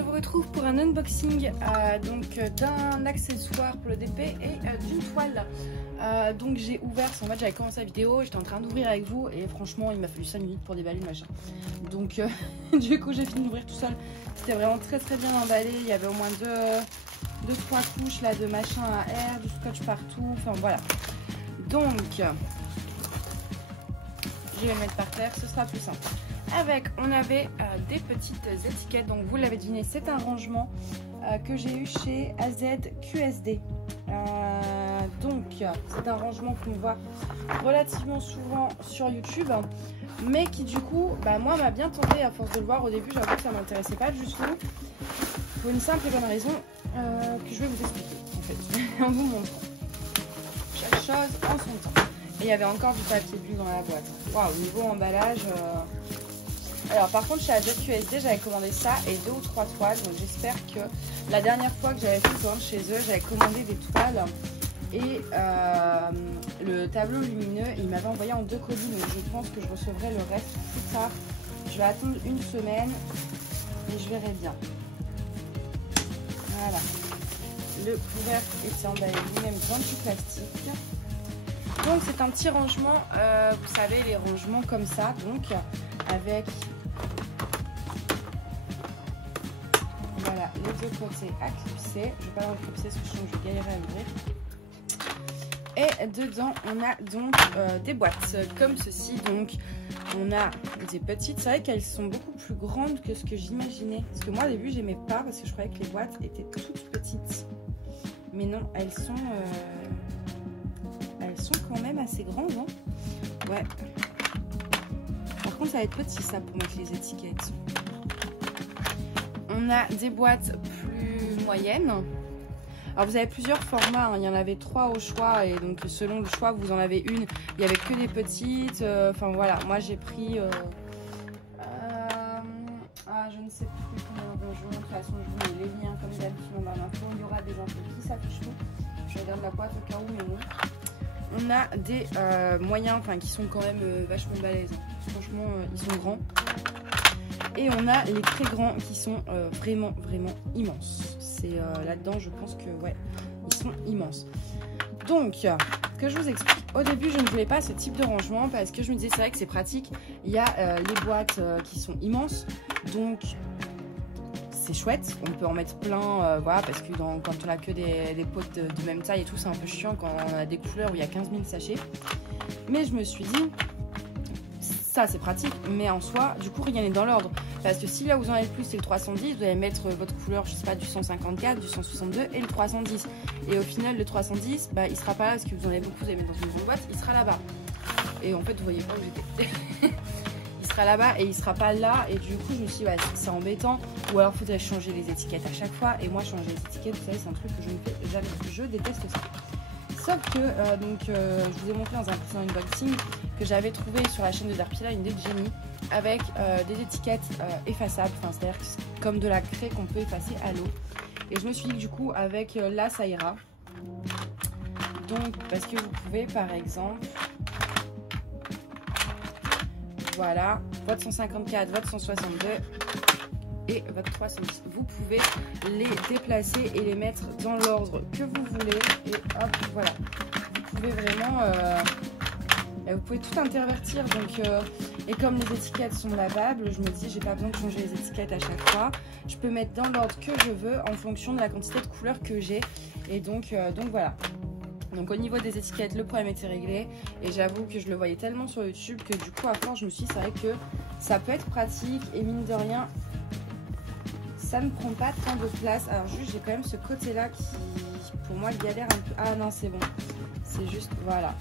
je vous retrouve pour un unboxing d'un accessoire pour le DP et d'une toile. Donc j'ai ouvert, en fait j'avais commencé la vidéo, j'étais en train d'ouvrir avec vous et franchement il m'a fallu 5 minutes pour déballer le machin. Donc du coup j'ai fini d'ouvrir tout seul. C'était vraiment très bien emballé, il y avait au moins deux trois couches là de machin à air, du scotch partout, enfin voilà. Donc je vais le mettre par terre, ce sera plus simple. Avec, on avait des petites étiquettes, donc vous l'avez deviné, c'est un rangement que j'ai eu chez AZQSD. Donc c'est un rangement qu'on voit relativement souvent sur YouTube, mais qui du coup, moi m'a bien tenté à force de le voir. Au début j'avoue que ça m'intéressait pas du tout, pour une simple et bonne raison que je vais vous expliquer en fait, en vous montrant chaque chose en son temps. Et il y avait encore du papier bulle dans la boîte. Waouh, niveau emballage. Alors par contre chez AZQSD j'avais commandé ça et 2 ou 3 toiles, donc j'espère que la dernière fois que j'avais fait une commande chez eux, j'avais commandé des toiles et le tableau lumineux, il m'avait envoyé en 2 colis, donc je pense que je recevrai le reste plus tard. Je vais attendre une semaine et je verrai bien. Voilà, le couvercle est emballé lui-même dans du plastique. Donc c'est un petit rangement, vous savez les rangements comme ça, donc avec voilà les deux côtés à clipser. Je vais pas le clipser parce que sinon je vais galérer à l'ouvrir. Et dedans on a donc des boîtes comme ceci. Donc on a des petites, c'est vrai qu'elles sont beaucoup plus grandes que ce que j'imaginais, parce que moi au début j'aimais pas parce que je croyais que les boîtes étaient toutes petites, mais non, elles sont quand même assez grandes, hein. Ouais. Par contre, ça va être petit ça pour mettre les étiquettes. On a des boîtes plus moyennes. Alors vous avez plusieurs formats, hein. Il y en avait 3 au choix et donc selon le choix vous en avez une. Il n'y avait que des petites. Enfin voilà, moi j'ai pris. Je ne sais plus combien de jours. De toute façon je vous mets les liens comme d'habitude dans l'info. Il y aura des infos qui s'affichent. Je regarde la boîte au cas où, mais non. On a des moyens, enfin qui sont quand même vachement balèzes. Franchement, ils sont grands. Et on a les très grands qui sont vraiment immenses. C'est là-dedans, je pense que ouais, ils sont immenses. Donc, que je vous explique. Au début, je ne voulais pas ce type de rangement parce que je me disais c'est vrai que c'est pratique. Il y a les boîtes qui sont immenses, donc c'est chouette, on peut en mettre plein, voilà, parce que quand on a que des potes de même taille et tout, c'est un peu chiant quand on a des couleurs où il y a 15 000 sachets. Mais je me suis dit, ça c'est pratique, mais en soi, du coup rien n'est dans l'ordre. Parce que si là vous en avez plus, c'est le 310, vous allez mettre votre couleur, je sais pas, du 154, du 162 et le 310. Et au final, le 310, il sera pas là parce que vous en avez beaucoup, vous allez mettre dans une grande boîte, il sera là-bas. Et en fait, vous voyez pas où j'étais. Il sera là-bas et il sera pas là, et du coup je me suis dit c'est embêtant, ou alors faudrait changer les étiquettes à chaque fois, et moi changer les étiquettes vous savez c'est un truc que je ne fais jamais, je déteste ça. Sauf que je vous ai montré dans un précédent unboxing que j'avais trouvé sur la chaîne de Darpila une idée de génie avec des étiquettes effaçables, enfin c'est à dire comme de la craie qu'on peut effacer à l'eau, et je me suis dit que du coup avec là ça ira. Donc parce que vous pouvez par exemple, voilà, votre 154, votre 162 et votre 310. Vous pouvez les déplacer et les mettre dans l'ordre que vous voulez. Et hop, voilà. Vous pouvez vraiment... vous pouvez tout intervertir. Donc, et comme les étiquettes sont lavables, je me dis j'ai pas besoin de changer les étiquettes à chaque fois. Je peux mettre dans l'ordre que je veux en fonction de la quantité de couleurs que j'ai. Et donc voilà. Donc au niveau des étiquettes, le problème était réglé, et j'avoue que je le voyais tellement sur YouTube que du coup à force je me suis dit c'est vrai que ça peut être pratique, et mine de rien ça ne prend pas tant de place. Alors juste j'ai quand même ce côté là qui pour moi galère un peu. Ah non c'est bon, c'est juste voilà,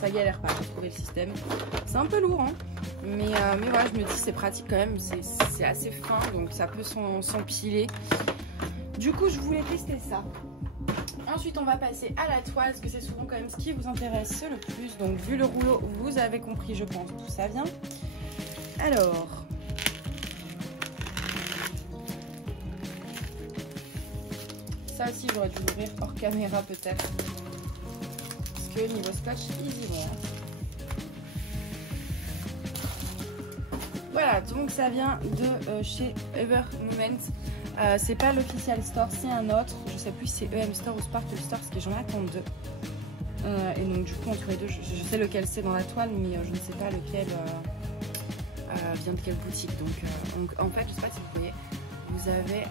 ça galère pas, j'ai trouvé le système. C'est un peu lourd hein, mais voilà, je me dis c'est pratique quand même, c'est assez fin donc ça peut s'empiler. Du coup, je voulais tester ça. Ensuite, on va passer à la toile, parce que c'est souvent quand même ce qui vous intéresse le plus. Donc, vu le rouleau, vous avez compris, je pense, d'où ça vient. Alors, ça aussi, j'aurais dû l'ouvrir hors caméra peut-être. Parce que niveau scotch, ils y vont. Voilà, donc ça vient de chez Ever Moment. C'est pas l'official store, c'est un autre. Je sais plus si c'est EM Store ou Sparkle Store parce que j'en attends deux. Et donc du coup entre les deux, je sais lequel c'est dans la toile, mais je ne sais pas lequel vient de quelle boutique. Donc en fait, je sais pas si vous voyez, vous avez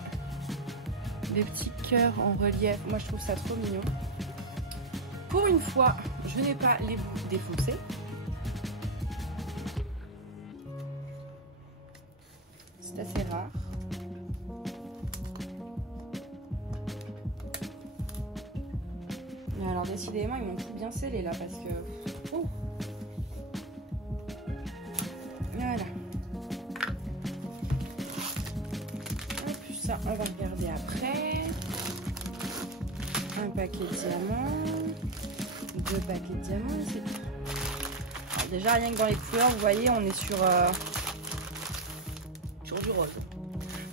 des petits cœurs en relief. Moi je trouve ça trop mignon. Pour une fois, je n'ai pas les bouts défoncés. C'est assez rare. Mais alors décidément, ils m'ont tout bien scellé là parce que... Oh. Voilà. Et puis ça, on va regarder après. Un paquet de diamants. 2 paquets de diamants, c'est tout. Alors déjà, rien que dans les couleurs, vous voyez, on est sur du rose.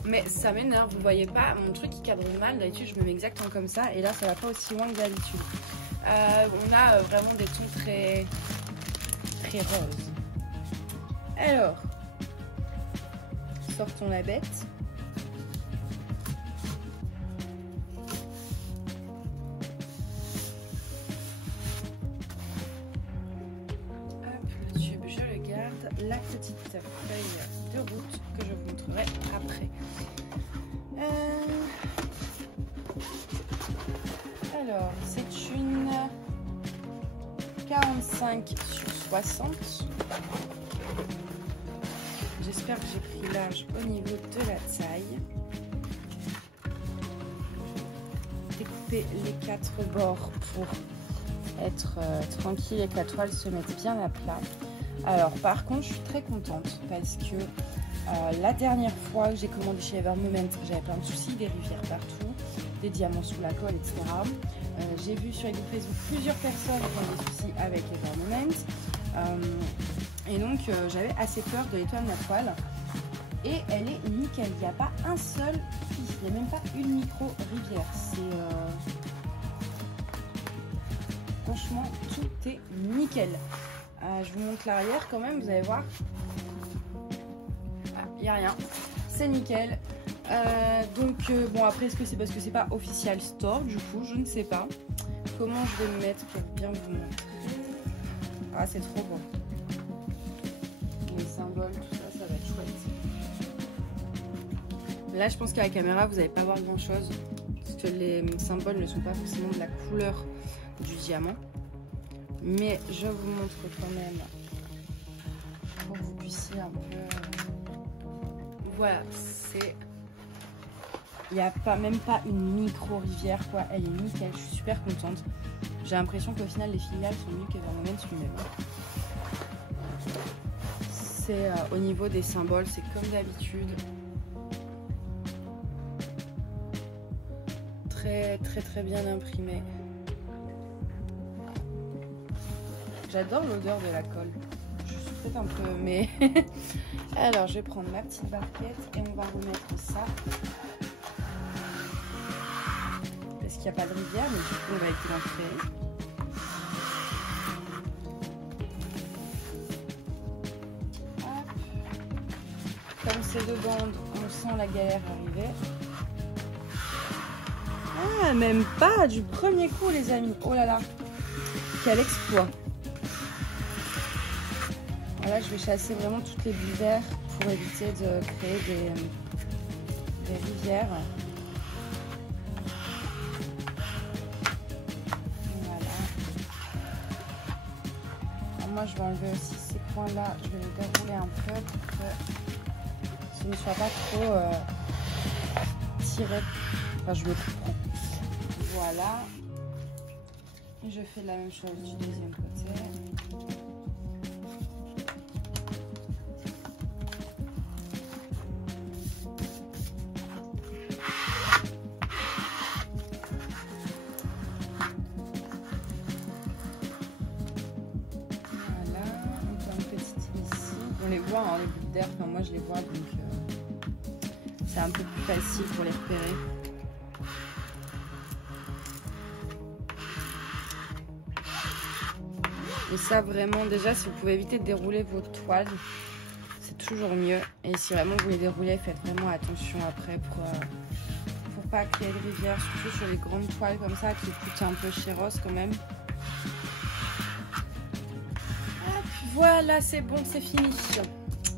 Mais ça m'énerve, vous voyez pas, mon truc il cadre mal. D'habitude, je me mets exactement comme ça. Et là, ça va pas aussi loin que d'habitude. On a vraiment des tons très roses. Alors, sortons la bête. La petite feuille de route que je vous montrerai après. Alors, c'est une 45/60. J'espère que j'ai pris l'âge au niveau de la taille. Découper les 4 bords pour être tranquille et que la toile se mette bien à plat. Alors par contre, je suis très contente parce que la dernière fois que j'ai commandé chez Ever Moment, j'avais plein de soucis, des rivières partout, des diamants sous la colle, etc. J'ai vu sur les groupes Facebook plusieurs personnes qui ont des soucis avec Ever Moment. Et donc j'avais assez peur de l'étoile de ma toile. Et elle est nickel, il n'y a pas un seul pli, il n'y a même pas une micro-rivière. Franchement, tout est nickel. Je vous montre l'arrière quand même, vous allez voir. Il n'y a rien, c'est nickel. Bon, après, est-ce que c'est parce que c'est pas official store, du coup, je ne sais pas. Comment je vais me mettre pour bien vous montrer. Ah, c'est trop beau. Les symboles, tout ça, ça va être chouette. Là, je pense qu'à la caméra, vous n'allez pas voir grand-chose. Parce que les symboles ne sont pas forcément de la couleur du diamant. Mais je vous montre quand même pour que vous puissiez un peu... Voilà, c'est... Il n'y a même pas une micro-rivière, quoi. Elle est nickel, je suis super contente. J'ai l'impression qu'au final, les filiales sont mieux qu'Ever Moment lui-même. C'est au niveau des symboles, c'est comme d'habitude. Très bien imprimé. J'adore l'odeur de la colle. Je suis peut-être un peu... mais... Alors, je vais prendre ma petite barquette et on va remettre ça. Parce qu'il n'y a pas de rivière, mais du coup, on va essayer d'en créer. Comme c'est deux bandes, on sent la galère arriver. Ah, même pas du premier coup, les amis. Oh là là, quel exploit. Là, je vais chasser vraiment toutes les bulles d'air pour éviter de créer des rivières. Voilà. Alors moi, je vais enlever aussi ces coins-là. Je vais les dérouler un peu pour que ce ne soit pas trop tiré. Enfin, je le prends. Voilà. Et je fais la même chose du deuxième côté. On les voit, hein, les bouts d'air, enfin, moi je les vois, donc c'est un peu plus facile pour les repérer. Et ça vraiment, déjà, si vous pouvez éviter de dérouler votre toile, c'est toujours mieux. Et si vraiment vous voulez dérouler, faites vraiment attention après pour pas créer de rivière, surtout sur les grandes toiles comme ça qui coûtent un peu chéros quand même. Hop, voilà, c'est bon, c'est fini.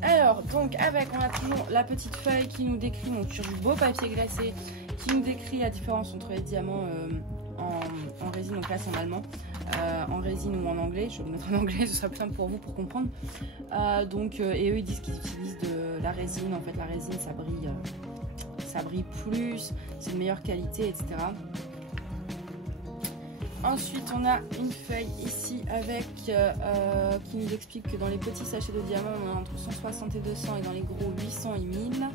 Alors, donc avec, on a toujours la petite feuille qui nous décrit, donc sur du beau papier glacé, qui nous décrit la différence entre les diamants en résine, donc là c'est en allemand, en résine ou en anglais. Je vais le mettre en anglais, ce sera plus simple pour vous pour comprendre. Et eux ils disent qu'ils utilisent de la résine. En fait la résine ça brille plus, c'est de meilleure qualité, etc. Ensuite on a une feuille ici avec qui nous explique que dans les petits sachets de diamants on a entre 160 et 200 et dans les gros 800 et 1000.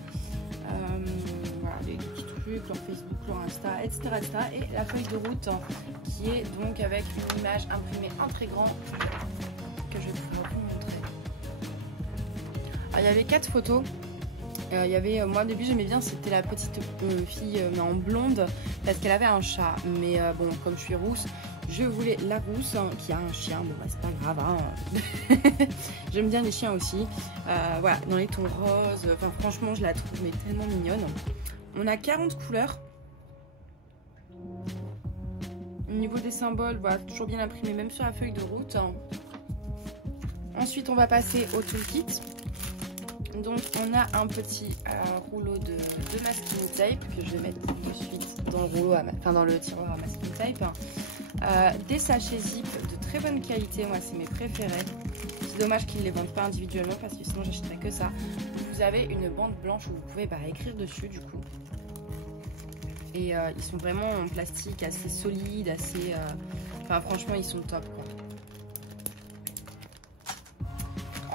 Voilà, les petits trucs, leur Facebook, leur Insta, etc., etc. Et la feuille de route qui est donc avec une image imprimée en très grand que je vais pouvoir vous montrer. Alors, il y avait 4 photos. Il y avait, moi au début j'aimais bien, c'était la petite fille mais en blonde parce qu'elle avait un chat. Mais bon, comme je suis rousse, je voulais la rousse qui a un chien. Bon, bah, c'est pas grave, hein. J'aime bien les chiens aussi. Voilà, dans les tons roses. Enfin, franchement, je la trouve mais tellement mignonne. On a 40 couleurs. Au niveau des symboles, voilà, toujours bien imprimé, même sur la feuille de route. Ensuite, on va passer au toolkit. Donc, on a un petit rouleau de masking tape que je vais mettre de suite dans le rouleau, dans le tiroir à masking tape. Des sachets zip de très bonne qualité, moi c'est mes préférés. C'est dommage qu'ils ne les vendent pas individuellement parce que sinon j'achèterais que ça. Vous avez une bande blanche où vous pouvez écrire dessus du coup. Et ils sont vraiment en plastique, assez solides, assez... Enfin franchement ils sont top quoi.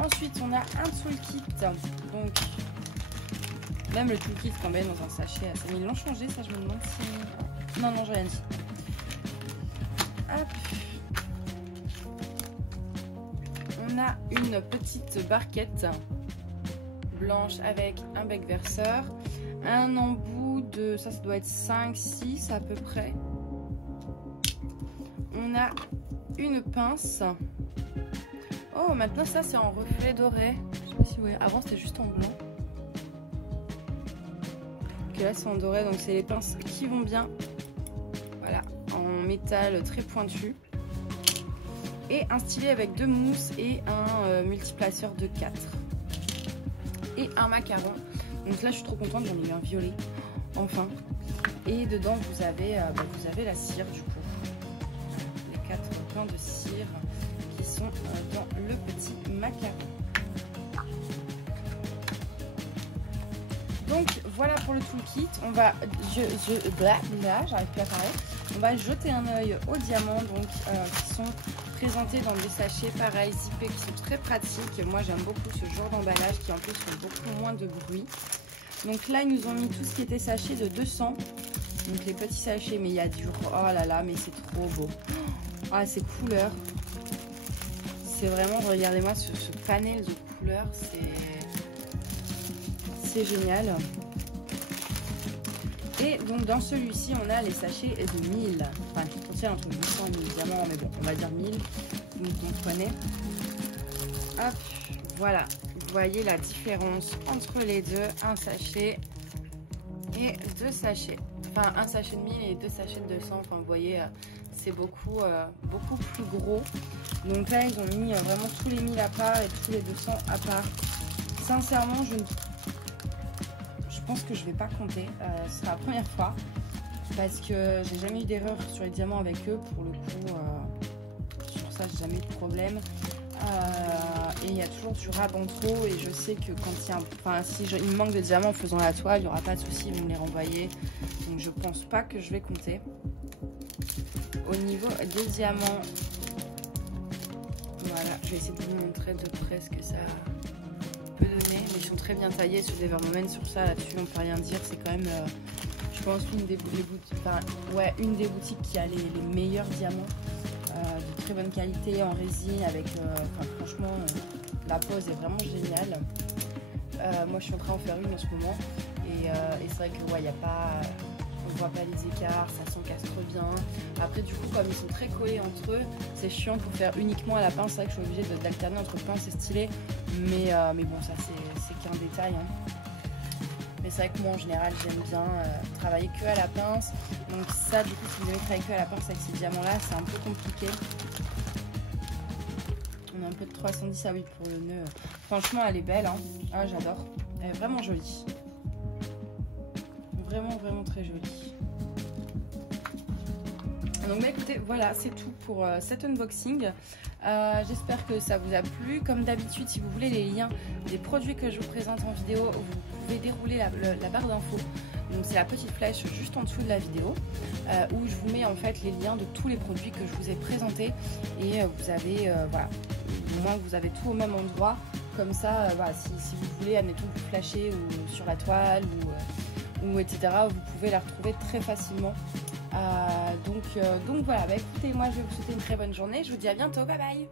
Ensuite on a un toolkit, donc même le toolkit quand même dans un sachet. Ils l'ont changé ça, je me demande si... Non, j'ai rien dit. Hop. On a une petite barquette blanche avec un bec verseur, un embout de, ça doit être 5-6 à peu près. On a une pince. Oh, maintenant ça c'est en reflet doré. Je sais pas si vous voyez. Avant c'était juste en blanc. Ok, là c'est en doré, donc c'est les pinces qui vont bien. Voilà, en métal très pointu. Et un stylet avec 2 mousses et un multiplaceur de 4. Et un macaron. Donc là je suis trop contente, j'en ai eu un violet. Enfin. Et dedans vous avez la cire du coup. Les 4 pains de cire qui sont dans le petit macaron. Donc voilà pour le toolkit. On va j'arrive plus à parler. On va jeter un œil aux diamants donc qui sont présentés dans des sachets pareils zippés qui sont très pratiques. Moi j'aime beaucoup ce genre d'emballage qui en plus font beaucoup moins de bruit. Donc là ils nous ont mis tout ce qui était sachet de 200. Donc les petits sachets, mais il y a du... Oh là là, mais c'est trop beau. Ah, ces couleurs. C'est vraiment, regardez-moi ce panel de couleurs, c'est génial. Et donc dans celui-ci, on a les sachets de 1000. Enfin, qui contiennent entre 800 et 1000 diamants, mais bon, on va dire 1000. Vous comprenez. Hop, voilà. Vous voyez la différence entre les deux. Un sachet et 2 sachets. Enfin, un sachet de 1000 et 2 sachets de 200. Enfin, vous voyez, c'est beaucoup plus gros. Donc là, ils ont mis vraiment tous les 1000 à part et tous les 200 à part. Sincèrement, je pense que je vais pas compter. Ce sera la première fois parce que j'ai jamais eu d'erreur sur les diamants avec eux. Pour le coup, sur ça, j'ai jamais eu de problème. Et il y a toujours du rabant trop et je sais que quand il y a il me manque de diamants en faisant la toile, il n'y aura pas de souci, ils vont me les renvoyer. Donc je pense pas que je vais compter. Au niveau des diamants, voilà, je vais essayer de vous montrer de près ce que ça peut donner. Mais ils sont très bien taillés sur des vermomènes, sur ça là-dessus on peut rien dire. C'est quand même, je pense, une des boutiques qui a les meilleurs diamants. De très bonne qualité en résine avec franchement la pose est vraiment géniale. Moi je suis en train d'en faire une en ce moment et c'est vrai que il n'y a on voit pas les écarts, ça s'encastre bien. Après du coup comme ils sont très collés entre eux, c'est chiant pour faire uniquement à la pince. C'est vrai que je suis obligée d'alterner entre pince et stylet, mais bon ça c'est qu'un détail hein. Mais c'est vrai que moi en général j'aime bien travailler que à la pince. Donc ça du coup si vous aimez travailler que à la pince avec ces diamants là c'est un peu compliqué. On a un peu de 310, ah oui pour le nœud. Franchement elle est belle hein. Ah j'adore. Elle est vraiment jolie. Vraiment très jolie. Donc bah écoutez voilà c'est tout pour cet unboxing. J'espère que ça vous a plu. Comme d'habitude si vous voulez les liens des produits que je vous présente en vidéo, vous pouvez dérouler la barre d'infos. Donc c'est la petite flèche juste en dessous de la vidéo où je vous mets en fait les liens de tous les produits que je vous ai présentés. Et vous avez voilà, au moins vous avez tout au même endroit. Comme ça voilà, si vous voulez admettons vous flasher ou sur la toile ou etc. vous pouvez la retrouver très facilement. Donc voilà, bah écoutez, moi je vais vous souhaiter une très bonne journée. Je vous dis à bientôt, bye bye.